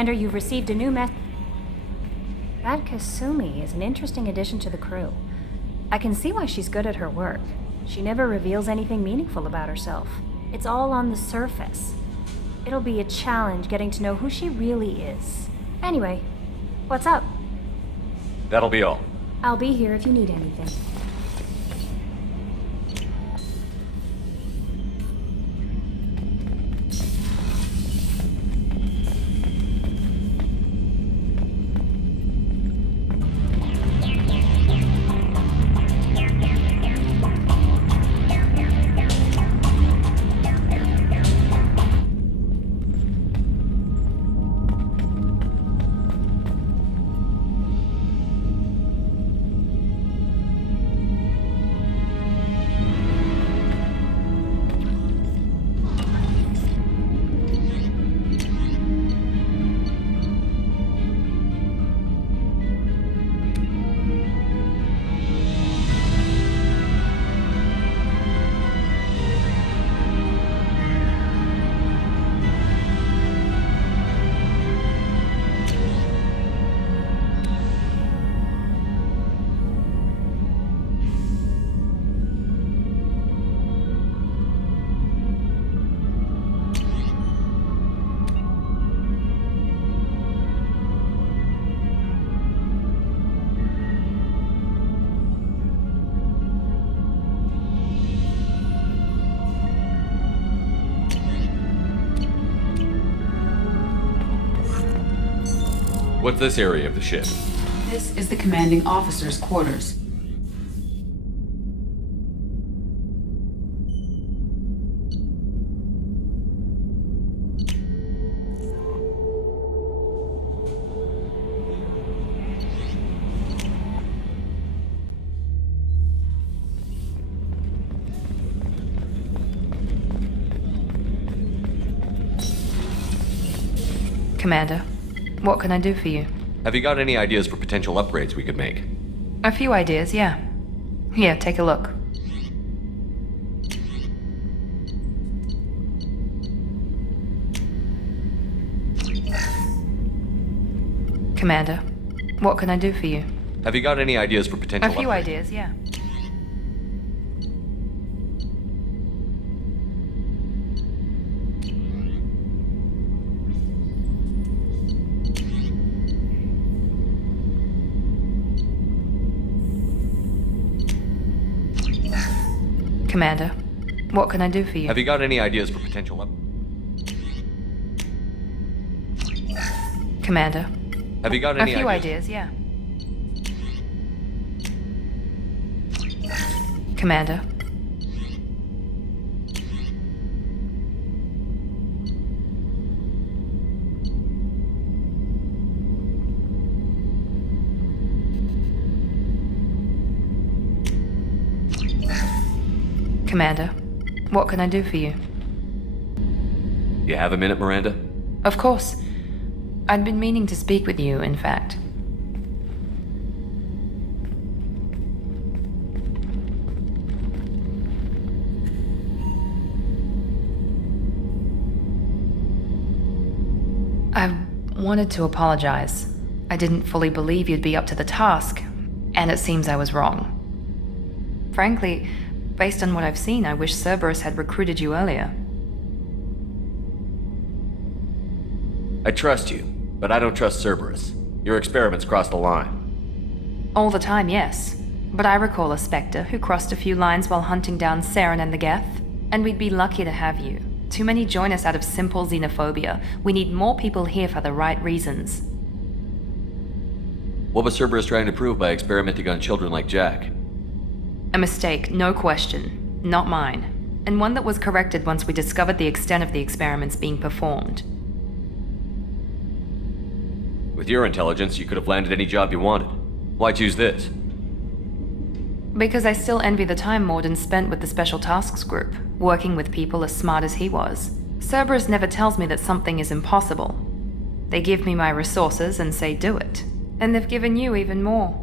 Commander, you've received a new message. That Kasumi is an interesting addition to the crew. I can see why she's good at her work. She never reveals anything meaningful about herself. It's all on the surface. It'll be a challenge getting to know who she really is. Anyway, what's up? That'll be all. I'll be here if you need anything. What's this area of the ship? This is the commanding officer's quarters. Commander, what can I do for you? Have you got any ideas for potential upgrades we could make? A few ideas, yeah. Here, take a look. Commander, what can I do for you? Have you got any ideas for potential A few upgrades? ideas, yeah. Commander, what can I do for you? Have you got any ideas for potential Commander, Have you got a any few ideas? ideas, yeah. Commander. Commander, what can I do for you? You have a minute, Miranda? Of course. I'd been meaning to speak with you, in fact. I wanted to apologize. I didn't fully believe you'd be up to the task, and it seems I was wrong. Frankly, based on what I've seen, I wish Cerberus had recruited you earlier. I trust you, but I don't trust Cerberus. Your experiments crossed the line. All the time, yes. But I recall a Spectre who crossed a few lines while hunting down Saren and the Geth, and we'd be lucky to have you. Too many join us out of simple xenophobia. We need more people here for the right reasons. What was Cerberus trying to prove by experimenting on children like Jack? A mistake, no question. Not mine. And one that was corrected once we discovered the extent of the experiments being performed. With your intelligence, you could have landed any job you wanted. Why choose this? Because I still envy the time Morden spent with the Special Tasks Group, working with people as smart as he was. Cerberus never tells me that something is impossible. They give me my resources and say do it. And they've given you even more.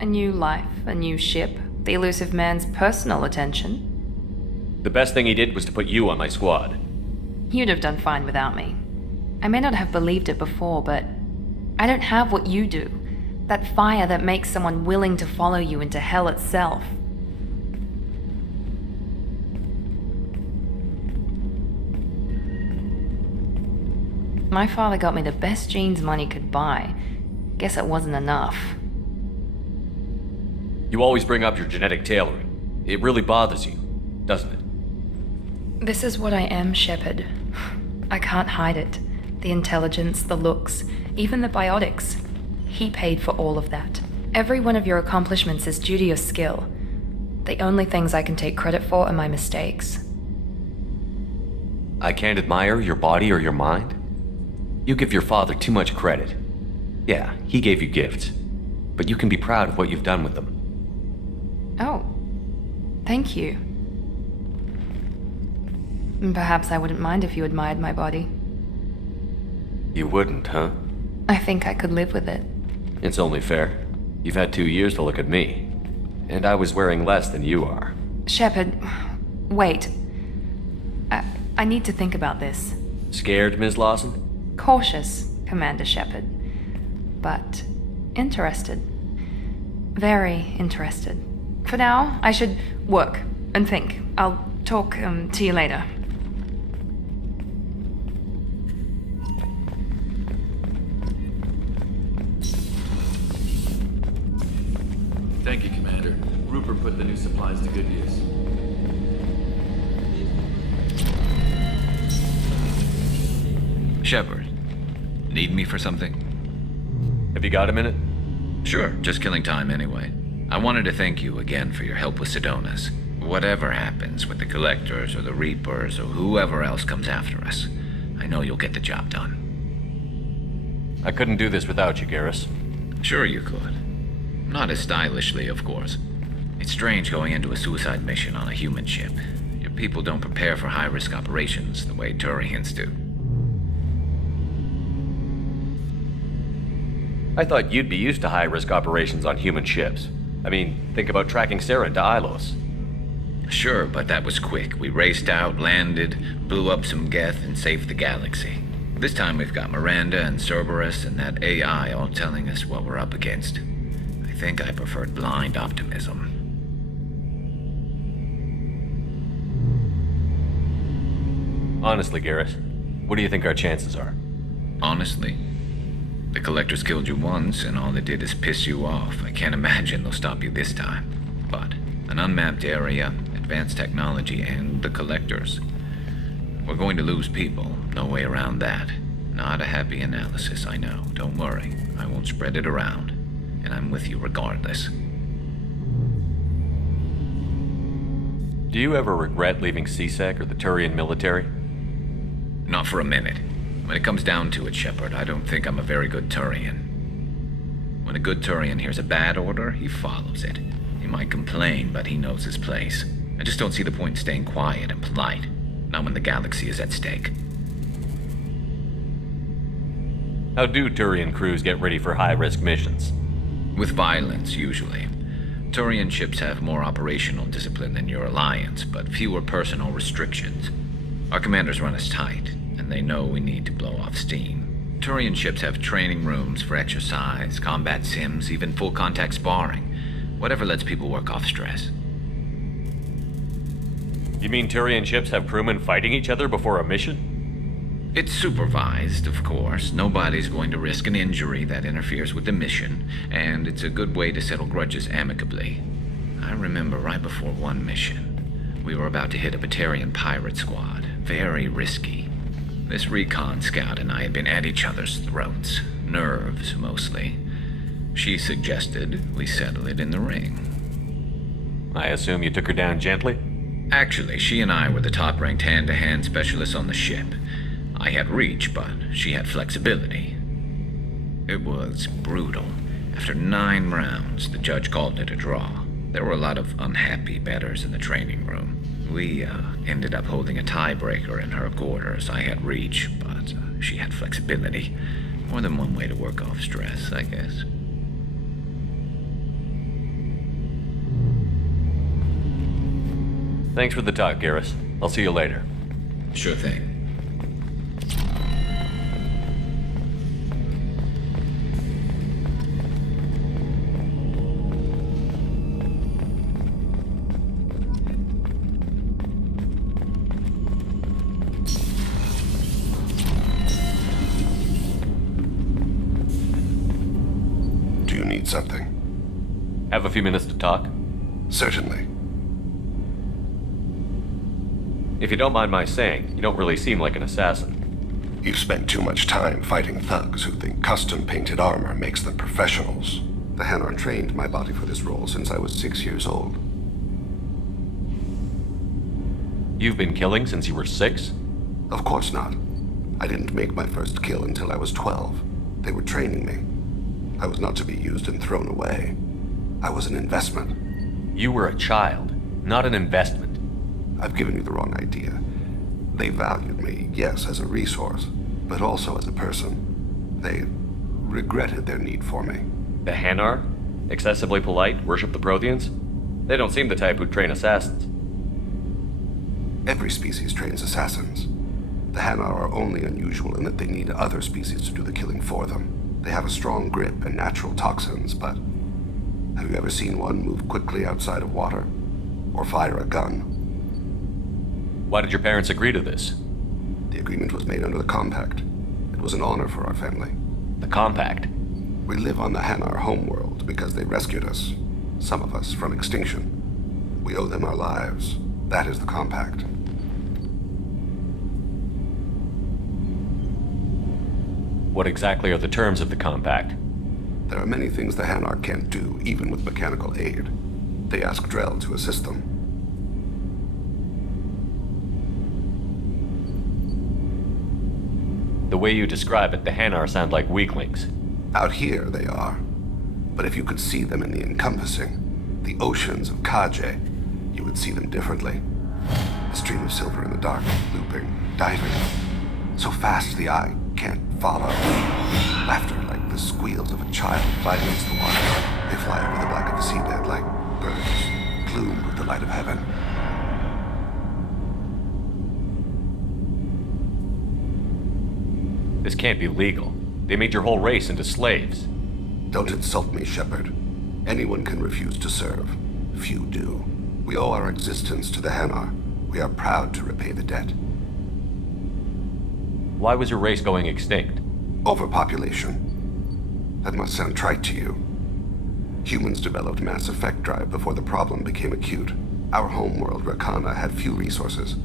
A new life, a new ship, the elusive man's personal attention. The best thing he did was to put you on my squad. You'd have done fine without me. I may not have believed it before, but I don't have what you do. That fire that makes someone willing to follow you into hell itself. My father got me the best jeans money could buy. Guess it wasn't enough. You always bring up your genetic tailoring. It really bothers you, doesn't it? This is what I am, Shepard. I can't hide it. The intelligence, the looks, even the biotics. He paid for all of that. Every one of your accomplishments is due to your skill. The only things I can take credit for are my mistakes. I can't admire your body or your mind? You give your father too much credit. Yeah, he gave you gifts, but you can be proud of what you've done with them. Oh, thank you. Perhaps I wouldn't mind if you admired my body. You wouldn't, huh? I think I could live with it. It's only fair. You've had 2 years to look at me, and I was wearing less than you are. Shepard, wait. I need to think about this. Scared, Ms. Lawson? Cautious, Commander Shepard. But interested. Very interested. For now, I should work and think. I'll talk to you later. Thank you, Commander. Rupert put the new supplies to good use. Shepard, need me for something? Have you got a minute? Sure, just killing time anyway. I wanted to thank you again for your help with Sedona's. Whatever happens with the Collectors or the Reapers or whoever else comes after us, I know you'll get the job done. I couldn't do this without you, Garrus. Sure you could. Not as stylishly, of course. It's strange going into a suicide mission on a human ship. Your people don't prepare for high-risk operations the way Turians do. I thought you'd be used to high-risk operations on human ships. I mean, think about tracking Sarah to Ilos. Sure, but that was quick. We raced out, landed, blew up some Geth, and saved the galaxy. This time we've got Miranda and Cerberus and that AI all telling us what we're up against. I think I preferred blind optimism. Honestly, Garrus, what do you think our chances are? Honestly, the Collectors killed you once, and all they did is piss you off. I can't imagine they'll stop you this time. But an unmapped area, advanced technology, and the Collectors. We're going to lose people. No way around that. Not a happy analysis, I know. Don't worry. I won't spread it around. And I'm with you regardless. Do you ever regret leaving CSEC or the Turian military? Not for a minute. When it comes down to it, Shepard, I don't think I'm a very good Turian. When a good Turian hears a bad order, he follows it. He might complain, but he knows his place. I just don't see the point in staying quiet and polite. Not when the galaxy is at stake. How do Turian crews get ready for high-risk missions? With violence, usually. Turian ships have more operational discipline than your alliance, but fewer personal restrictions. Our commanders run us tight, and they know we need to blow off steam. Turian ships have training rooms for exercise, combat sims, even full-contact sparring. Whatever lets people work off stress. You mean Turian ships have crewmen fighting each other before a mission? It's supervised, of course. Nobody's going to risk an injury that interferes with the mission, and it's a good way to settle grudges amicably. I remember right before one mission, we were about to hit a Batarian pirate squad. Very risky. This recon scout and I had been at each other's throats. Nerves, mostly. She suggested we settle it in the ring. I assume you took her down gently? Actually, she and I were the top-ranked hand-to-hand specialists on the ship. I had reach, but she had flexibility. It was brutal. After 9 rounds, the judge called it a draw. There were a lot of unhappy bettors in the training room. We ended up holding a tiebreaker in her quarters. I had reach, but she had flexibility. More than one way to work off stress, I guess. Thanks for the talk, Garrus. I'll see you later. Sure thing. need something. Have a few minutes to talk? Certainly. If you don't mind my saying, you don't really seem like an assassin. You've spent too much time fighting thugs who think custom-painted armor makes them professionals. The Hanar trained my body for this role since I was 6 years old. You've been killing since you were 6? Of course not. I didn't make my first kill until I was 12. They were training me. I was not to be used and thrown away. I was an investment. You were a child, not an investment. I've given you the wrong idea. They valued me, yes, as a resource, but also as a person. They regretted their need for me. The Hanar? Excessively polite, worship the Protheans? They don't seem the type who'd train assassins. Every species trains assassins. The Hanar are only unusual in that they need other species to do the killing for them. They have a strong grip and natural toxins, but have you ever seen one move quickly outside of water? Or fire a gun? Why did your parents agree to this? The agreement was made under the Compact. It was an honor for our family. The Compact? We live on the Hanar homeworld because they rescued us, some of us, from extinction. We owe them our lives. That is the Compact. What exactly are the terms of the Compact? There are many things the Hanar can't do, even with mechanical aid. They ask Drell to assist them. The way you describe it, the Hanar sound like weaklings. Out here, they are. But if you could see them in the encompassing, the oceans of Kaje, you would see them differently. A stream of silver in the dark, looping, diving. So fast the eye can't follow. Laughter like the squeals of a child flying against the water. They fly over the black of the seabed like birds, plumed with the light of heaven. This can't be legal. They made your whole race into slaves. Don't insult me, Shepard. Anyone can refuse to serve. Few do. We owe our existence to the Hanar. We are proud to repay the debt. Why was your race going extinct? Overpopulation. That must sound trite to you. Humans developed mass effect drive before the problem became acute. Our homeworld, Rakana, had few resources.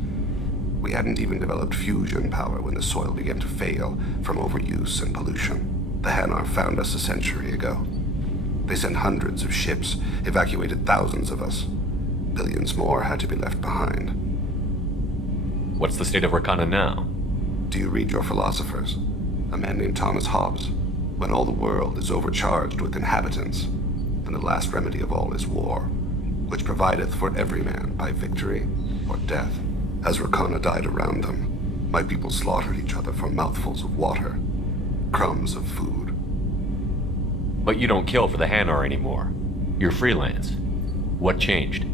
We hadn't even developed fusion power when the soil began to fail from overuse and pollution. The Hanar found us a century ago. They sent hundreds of ships, evacuated thousands of us. Billions more had to be left behind. What's the state of Rakana now? Do you read your philosophers? A man named Thomas Hobbes. When all the world is overcharged with inhabitants, then the last remedy of all is war, which provideth for every man by victory or death. As Rakana died around them, my people slaughtered each other for mouthfuls of water, crumbs of food. But you don't kill for the Hanar anymore. You're freelance. What changed?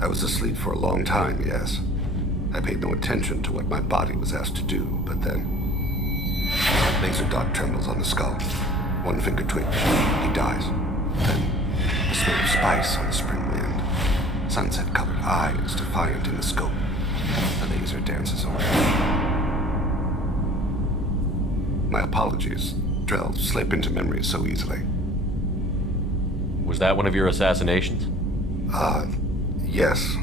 I was asleep for a long time, yes. I paid no attention to what my body was asked to do, but then... Laser dot trembles on the skull. One finger twitch. He dies. Then, the smell of spice on the spring wind. Sunset-colored eyes defiant in the scope. The laser dances away. My apologies. Drell slip into memory so easily. Was that one of your assassinations? Yes.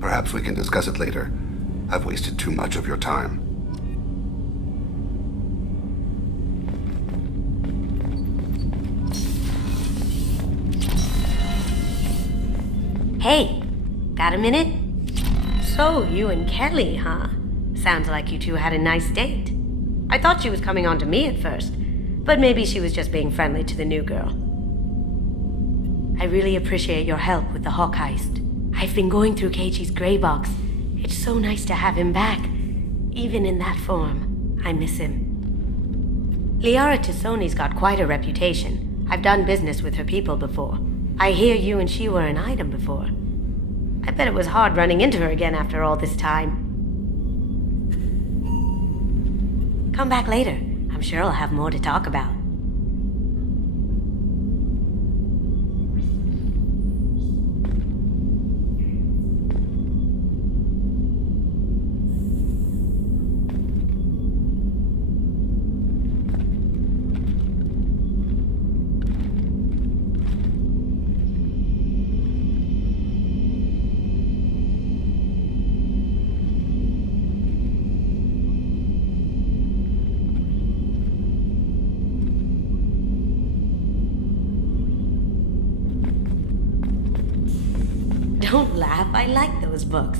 Perhaps we can discuss it later. I've wasted too much of your time. Hey, got a minute? So, you and Kelly, huh? Sounds like you two had a nice date. I thought she was coming on to me at first, but maybe she was just being friendly to the new girl. I really appreciate your help with the Hawk heist. I've been going through Keiichi's gray box. It's so nice to have him back, even in that form. I miss him. Liara Tassoni's got quite a reputation. I've done business with her people before. I hear you and she were an item before. I bet it was hard running into her again after all this time. Come back later. I'm sure I'll have more to talk about. Don't laugh, I like those books.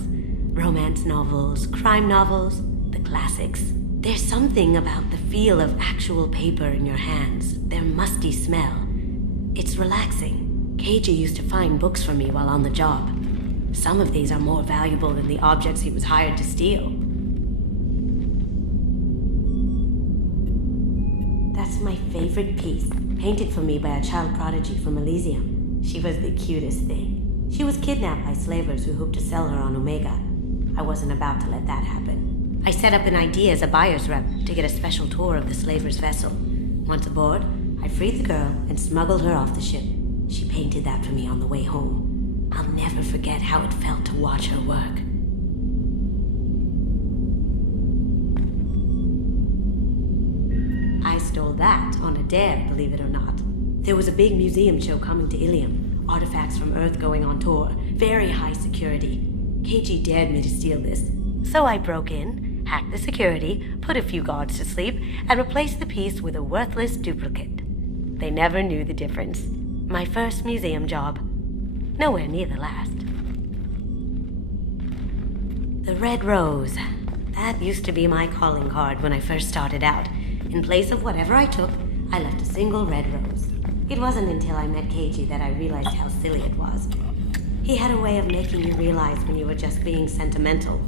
Romance novels, crime novels, the classics. There's something about the feel of actual paper in your hands, their musty smell. It's relaxing. Keiji used to find books for me while on the job. Some of these are more valuable than the objects he was hired to steal. That's my favorite piece, painted for me by a child prodigy from Elysium. She was the cutest thing. She was kidnapped by slavers who hoped to sell her on Omega. I wasn't about to let that happen. I set up an idea as a buyer's rep to get a special tour of the slaver's vessel. Once aboard, I freed the girl and smuggled her off the ship. She painted that for me on the way home. I'll never forget how it felt to watch her work. I stole that on a dare, believe it or not. There was a big museum show coming to Ilium. Artifacts from Earth going on tour. Very high security. Keiji dared me to steal this. So I broke in, hacked the security, put a few guards to sleep, and replaced the piece with a worthless duplicate. They never knew the difference. My first museum job. Nowhere near the last. The red rose. That used to be my calling card when I first started out. In place of whatever I took, I left a single red rose. It wasn't until I met Keiji that I realized how silly it was. He had a way of making you realize when you were just being sentimental.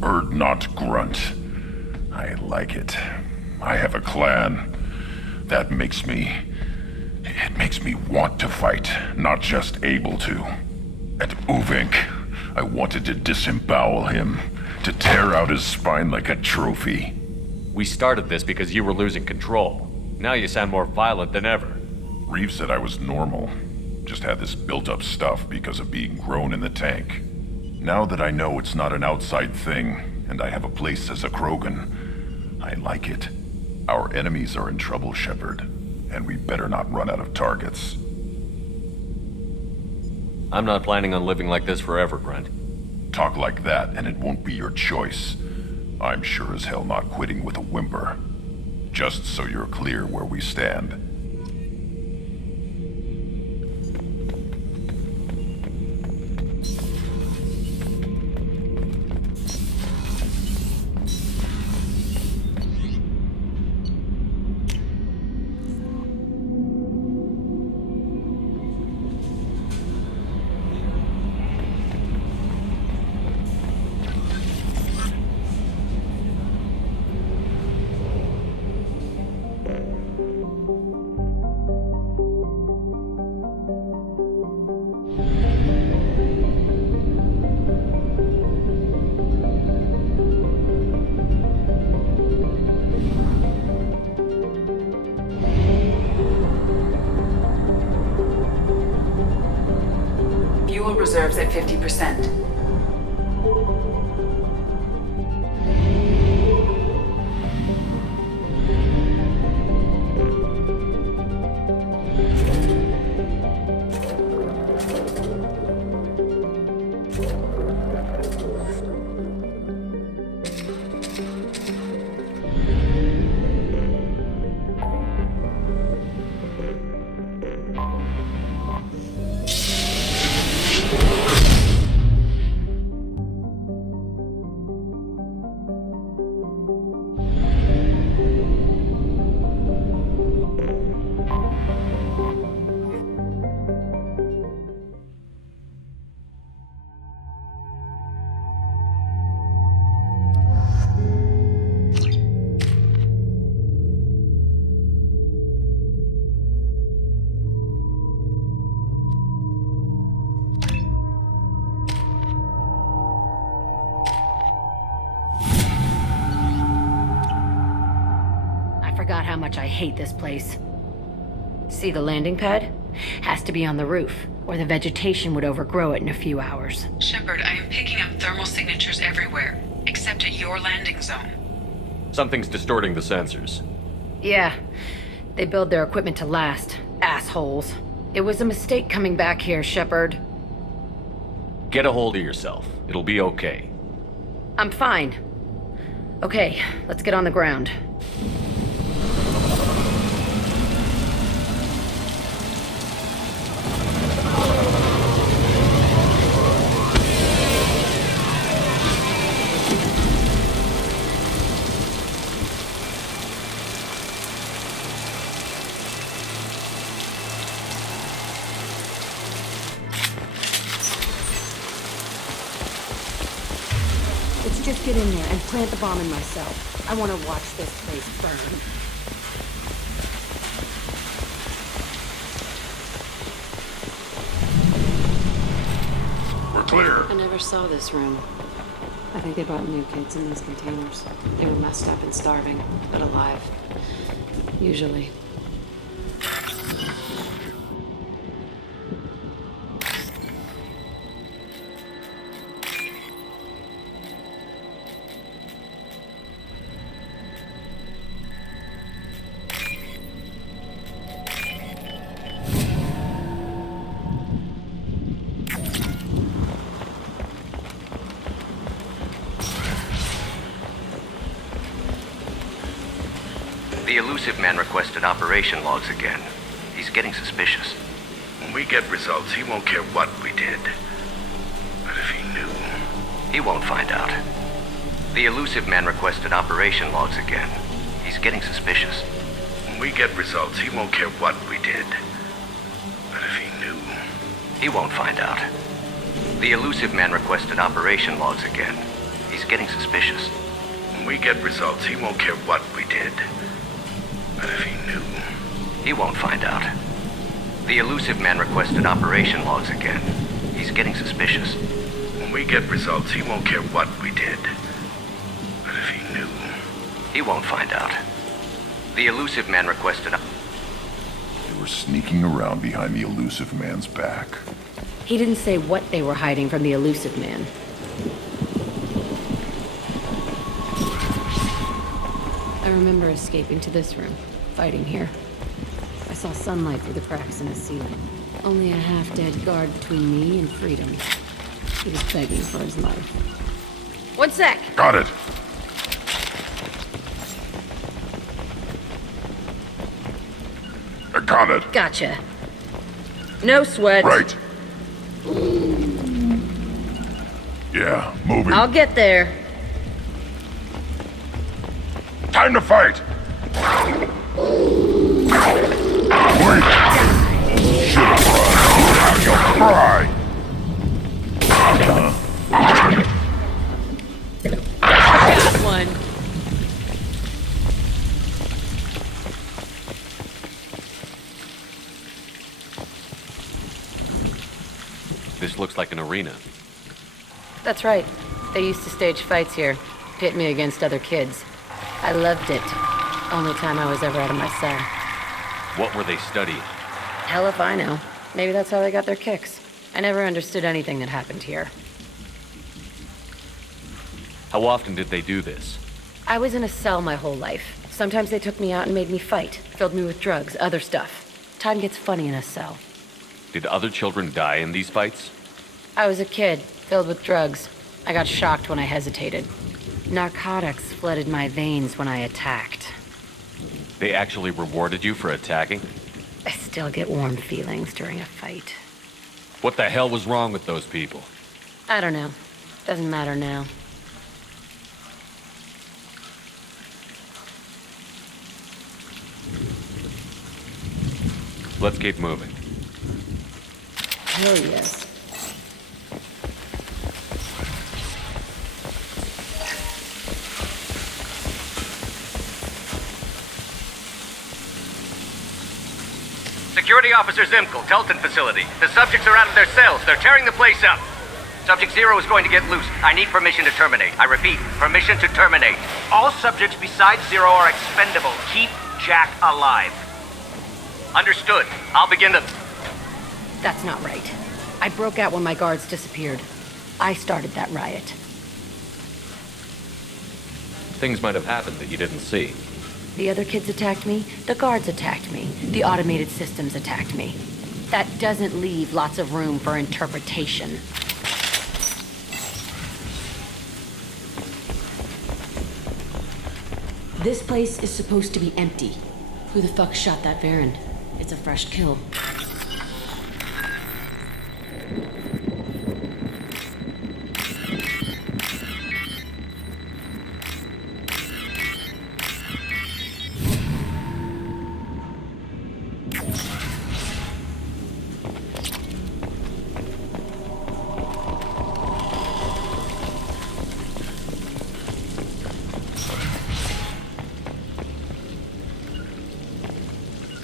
Bird, not grunt. I like it. I have a clan. That makes me... It makes me want to fight, not just able to. At Uvink, I wanted to disembowel him, to tear out his spine like a trophy. We started this because you were losing control. Now you sound more violent than ever. Reeve said I was normal. Just had this built-up stuff because of being grown in the tank. Now that I know it's not an outside thing, and I have a place as a Krogan, I like it. Our enemies are in trouble, Shepard, and we better not run out of targets. I'm not planning on living like this forever, Grunt. Talk like that, and it won't be your choice. I'm sure as hell not quitting with a whimper. Just so you're clear where we stand. Fuel reserves at 50%. forgot how much I hate this place. See the landing pad? Has to be on the roof, or the vegetation would overgrow it in a few hours. Shepard, I am picking up thermal signatures everywhere, except at your landing zone. Something's distorting the sensors. Yeah, they build their equipment to last. Assholes. It was a mistake coming back here, Shepard. Get a hold of yourself. It'll be okay. I'm fine. Okay, let's get on the ground. Let's just get in there and plant the bomb in myself. I want to watch this place burn. We're clear. I never saw this room. I think they brought new kids in these containers. They were messed up and starving, but alive. Usually. The elusive man requested operation logs again. He's getting suspicious. When we get results, he won't care what we did. But if he knew... He won't find out. The elusive man requested operation logs again. He's getting suspicious. When we get results, he won't care what we did. But if he knew... He won't find out. The elusive man requested operation logs again. He's getting suspicious. When we get results, he won't care what we did. But if he knew... He won't find out. The elusive man requested operation logs again. He's getting suspicious. When we get results, he won't care what we did. But if he knew... He won't find out. The elusive man requested... They were sneaking around behind the elusive man's back. He didn't say what they were hiding from the elusive man. I remember escaping to this room, fighting here. I saw sunlight through the cracks in the ceiling. Only a half-dead guard between me and freedom. He was begging for his life. One sec! Got it. I got it. Gotcha. No sweat. Right. Yeah, moving. I'll get there. Time to fight! Wait! Should've run. Now you'll cry! Got one. This looks like an arena. That's right. They used to stage fights here, pit me against other kids. I loved it. Only time I was ever out of my cell. What were they studying? Hell if I know. Maybe that's how they got their kicks. I never understood anything that happened here. How often did they do this? I was in a cell my whole life. Sometimes they took me out and made me fight, filled me with drugs, other stuff. Time gets funny in a cell. Did other children die in these fights? I was a kid, filled with drugs. I got shocked when I hesitated. Narcotics flooded my veins when I attacked. They actually rewarded you for attacking? I still get warm feelings during a fight. What the hell was wrong with those people? I don't know. Doesn't matter now. Let's keep moving. Hell yes. Security Officer Zimkel, Telton facility. The subjects are out of their cells. They're tearing the place up. Subject Zero is going to get loose. I need permission to terminate. I repeat, permission to terminate. All subjects besides Zero are expendable. Keep Jack alive. Understood. I'll begin to... That's not right. I broke out when my guards disappeared. I started that riot. Things might have happened that you didn't see. The other kids attacked me, the guards attacked me, the automated systems attacked me. That doesn't leave lots of room for interpretation. This place is supposed to be empty. Who the fuck shot that Baron? It's a fresh kill.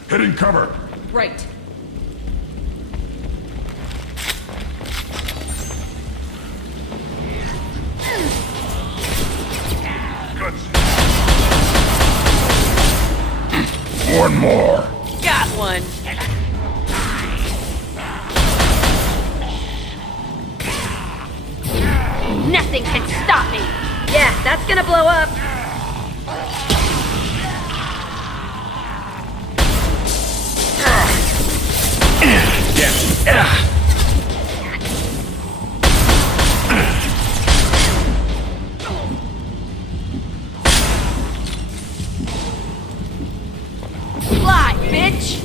Hitting cover. Right. One more. Got one. Nothing can stop me. Yeah, that's gonna blow up. Fly, bitch!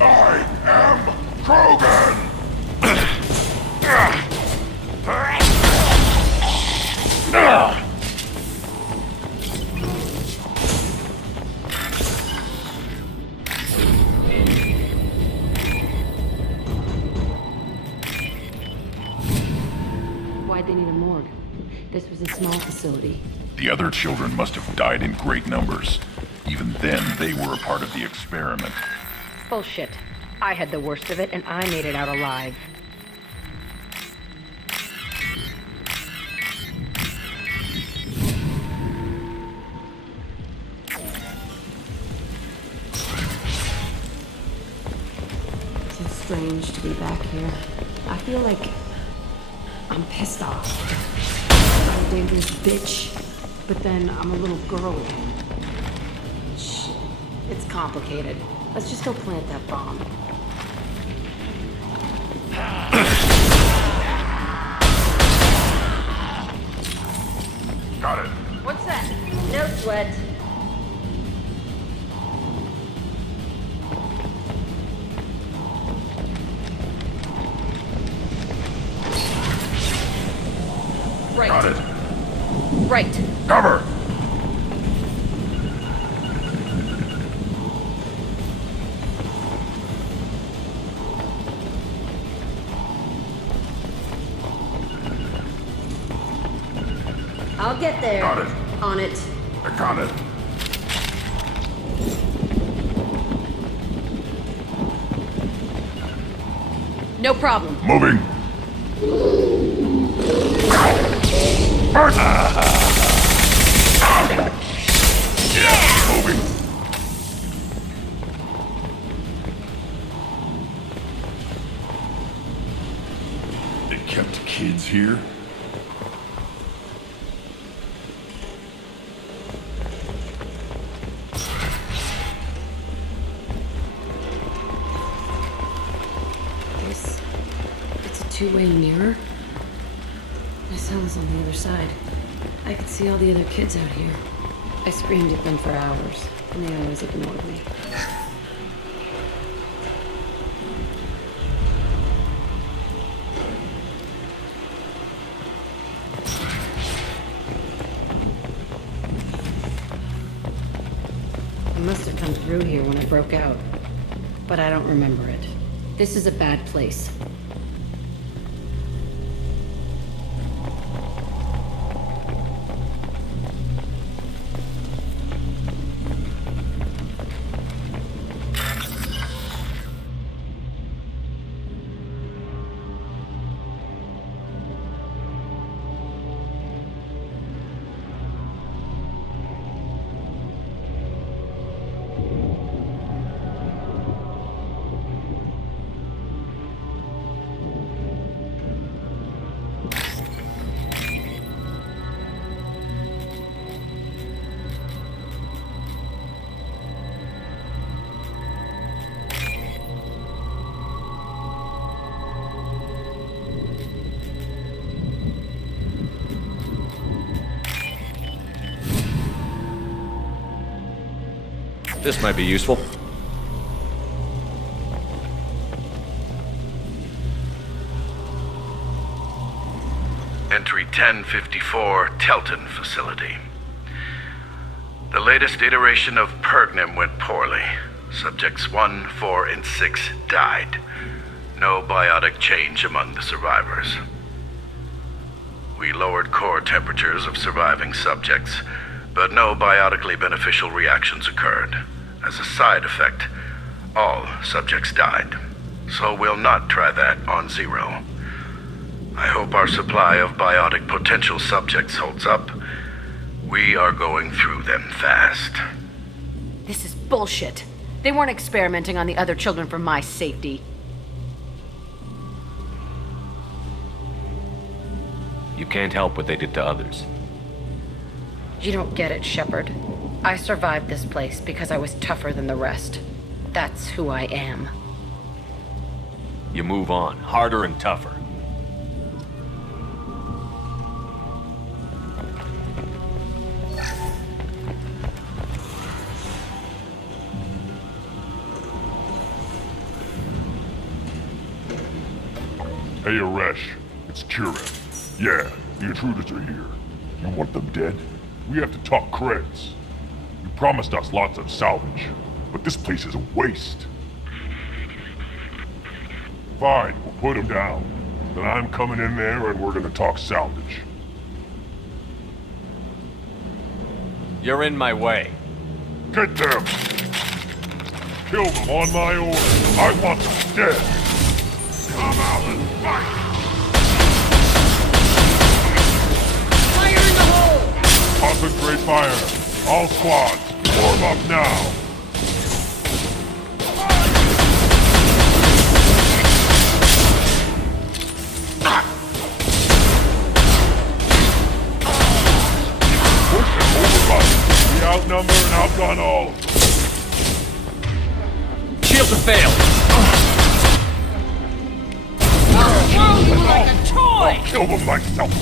I am Krogan! Why'd they need a morgue? This was a small facility. The other children must have died in great numbers. Even then, they were a part of the experiment. Bullshit. I had the worst of it, and I made it out alive. It's strange to be back here. I feel like I'm pissed off. I'm a dangerous bitch, but then I'm a little girl again. Shit. It's complicated. Let's just go plant that bomb. Got it. What's that? No sweat. Right. Got it. Right. Cover! I'll get there. Got it. On it. I got it. No problem. Moving. Yeah, moving. They kept kids here? It's a two-way mirror. My cell's on the other side. I could see all the other kids out here. I screamed at them for hours, and they always ignored me. I must have come through here when I broke out, but I don't remember it. This is a bad place. This might be useful. Entry 1054, Telton facility. The latest iteration of Pergnum went poorly. Subjects 1, 4, and 6 died. No biotic change among the survivors. We lowered core temperatures of surviving subjects, but no biotically beneficial reactions occurred. As a side effect, all subjects died. So we'll not try that on Zero. I hope our supply of biotic potential subjects holds up. We are going through them fast. This is bullshit. They weren't experimenting on the other children for my safety. You can't help what they did to others. You don't get it, Shepard. I survived this place because I was tougher than the rest. That's who I am. You move on, harder and tougher. Hey, Aresh. It's Kira. Yeah, the intruders are here. You want them dead? We have to talk credits. You promised us lots of salvage, but this place is a waste. Fine, we'll put them down. Then I'm coming in there and we're gonna talk salvage. You're in my way. Get them! Kill them on my order. I want them dead. Come out and fight! Fire in the hole! Concentrate fire. All squads, form up now. Push and overrun. We outnumber and outgun all. Shields have failed. Like a toy! I'll kill them myself.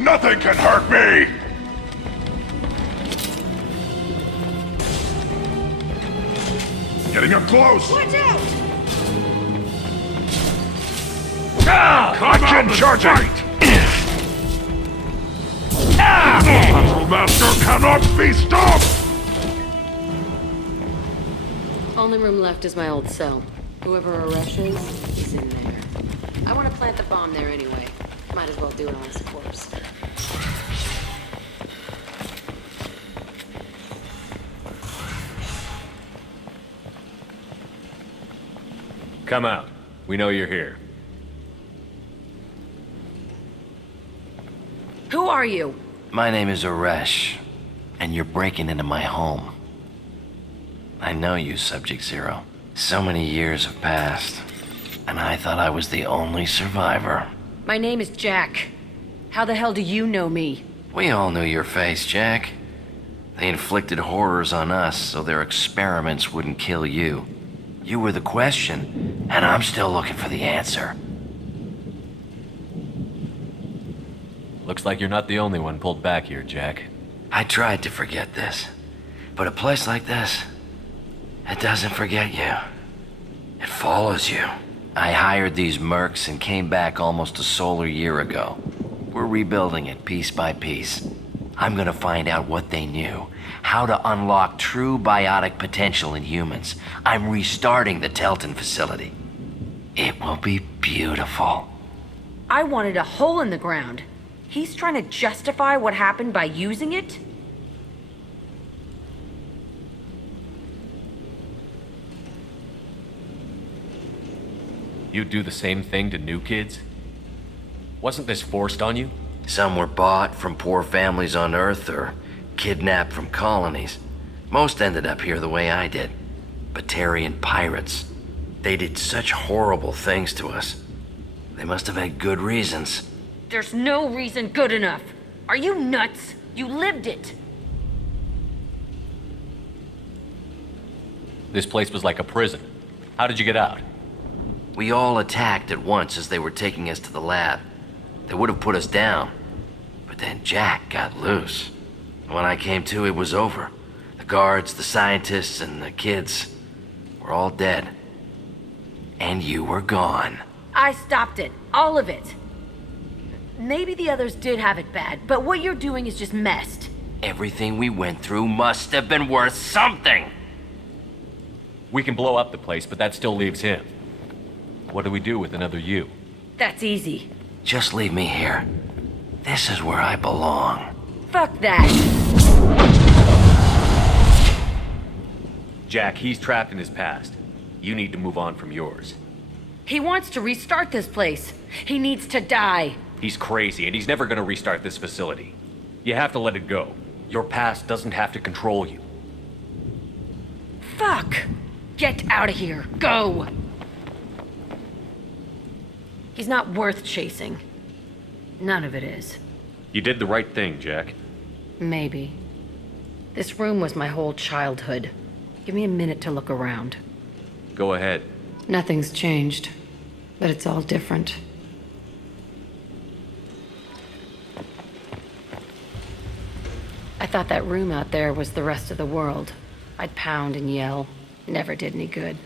Nothing can hurt me! Getting up close! Watch out! I can charge it! Battle Master cannot be stopped! Only room left is my old cell. Whoever Aresh is, he's in there. I want to plant the bomb there anyway. Might as well do it on his corpse. Come out. We know you're here. Who are you? My name is Aresh, and you're breaking into my home. I know you, Subject Zero. So many years have passed, and I thought I was the only survivor. My name is Jack. How the hell do you know me? We all knew your face, Jack. They inflicted horrors on us so their experiments wouldn't kill you. You were the question, and I'm still looking for the answer. Looks like you're not the only one pulled back here, Jack. I tried to forget this, but a place like this, it doesn't forget you. It follows you. I hired these mercs and came back almost a solar year ago. We're rebuilding it piece by piece. I'm gonna find out what they knew, how to unlock true biotic potential in humans. I'm restarting the Telton facility. It will be beautiful. I wanted a hole in the ground. He's trying to justify what happened by using it? You'd do the same thing to new kids? Wasn't this forced on you? Some were bought from poor families on Earth or kidnapped from colonies. Most ended up here the way I did. Batarian pirates. They did such horrible things to us. They must have had good reasons. There's no reason good enough. Are you nuts? You lived it. This place was like a prison. How did you get out? We all attacked at once as they were taking us to the lab. They would have put us down. But then Jack got loose. When I came to, it was over. The guards, the scientists, and the kids were all dead. And you were gone. I stopped it. All of it. Maybe the others did have it bad, but what you're doing is just messed. Everything we went through must have been worth something. We can blow up the place, but that still leaves him. What do we do with another you? That's easy. Just leave me here. This is where I belong. Fuck that. Jack, he's trapped in his past. You need to move on from yours. He wants to restart this place. He needs to die. He's crazy, and he's never gonna restart this facility. You have to let it go. Your past doesn't have to control you. Fuck. Get out of here. Go. He's not worth chasing. None of it is. You did the right thing, Jack. Maybe. This room was my whole childhood. Give me a minute to look around. Go ahead. Nothing's changed, but it's all different. I thought that room out there was the rest of the world. I'd pound and yell. Never did any good.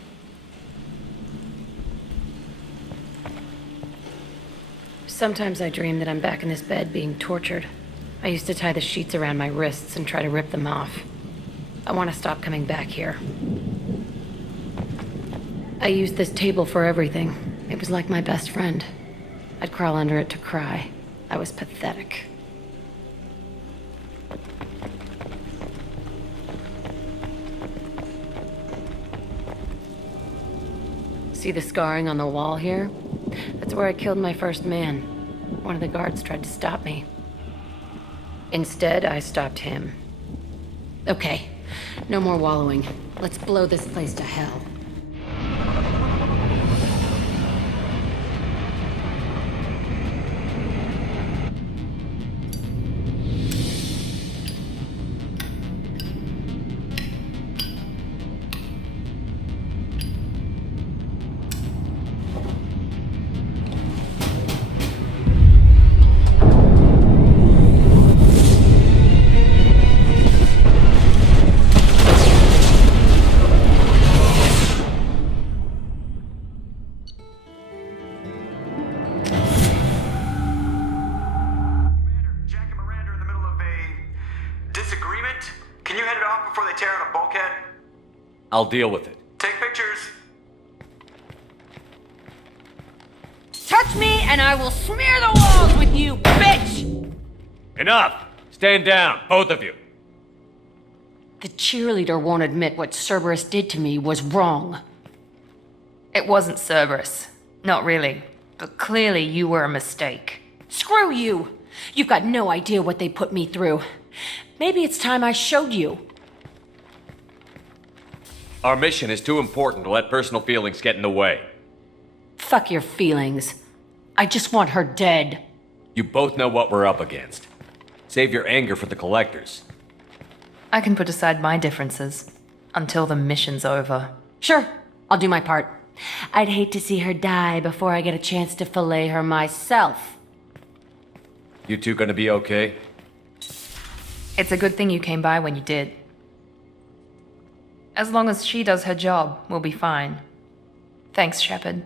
Sometimes I dream that I'm back in this bed being tortured. I used to tie the sheets around my wrists and try to rip them off. I want to stop coming back here. I used this table for everything. It was like my best friend. I'd crawl under it to cry. I was pathetic. See the scarring on the wall here? That's where I killed my first man. One of the guards tried to stop me. Instead, I stopped him. Okay, no more wallowing. Let's blow this place to hell. I'll deal with it. Take pictures. Touch me and I will smear the walls with you, bitch! Enough! Stand down, both of you. The cheerleader won't admit what Cerberus did to me was wrong. It wasn't Cerberus. Not really. But clearly you were a mistake. Screw you! You've got no idea what they put me through. Maybe it's time I showed you. Our mission is too important to let personal feelings get in the way. Fuck your feelings. I just want her dead. You both know what we're up against. Save your anger for the collectors. I can put aside my differences until the mission's over. Sure, I'll do my part. I'd hate to see her die before I get a chance to fillet her myself. You two gonna be okay? It's a good thing you came by when you did. As long as she does her job, we'll be fine. Thanks, Shepard.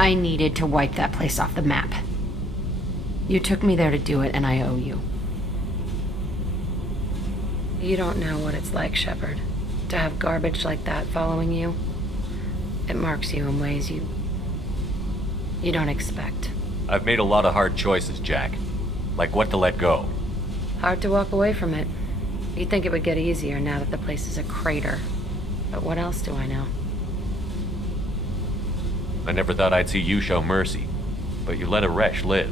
I needed to wipe that place off the map. You took me there to do it, and I owe you. You don't know what it's like, Shepard, to have garbage like that following you. It marks you in ways you don't expect. I've made a lot of hard choices, Jack. Like what to let go. Hard to walk away from it. You'd think it would get easier now that the place is a crater. But what else do I know? I never thought I'd see you show mercy, but you let a wretch live.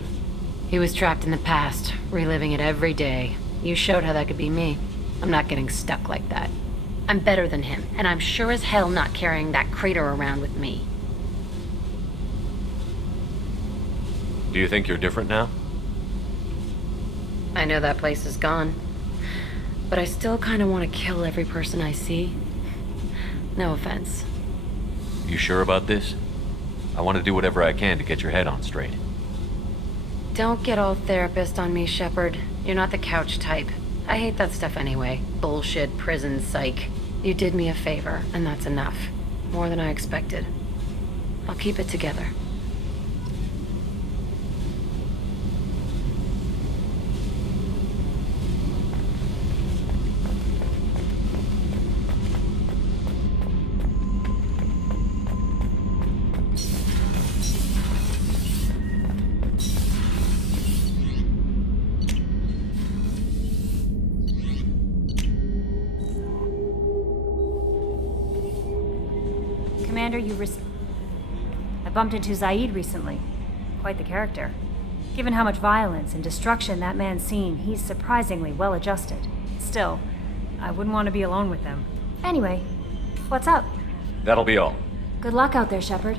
He was trapped in the past, reliving it every day. You showed how that could be me. I'm not getting stuck like that. I'm better than him, and I'm sure as hell not carrying that crater around with me. Do you think you're different now? I know that place is gone. But I still kind of want to kill every person I see. No offense. You sure about this? I want to do whatever I can to get your head on straight. Don't get all therapist on me, Shepard. You're not the couch type. I hate that stuff anyway. Bullshit, prison, psych. You did me a favor, and that's enough. More than I expected. I'll keep it together. Commander, I bumped into Zaid recently. Quite the character. Given how much violence and destruction that man's seen, he's surprisingly well-adjusted. Still, I wouldn't want to be alone with them. Anyway, what's up? That'll be all. Good luck out there, Shepard.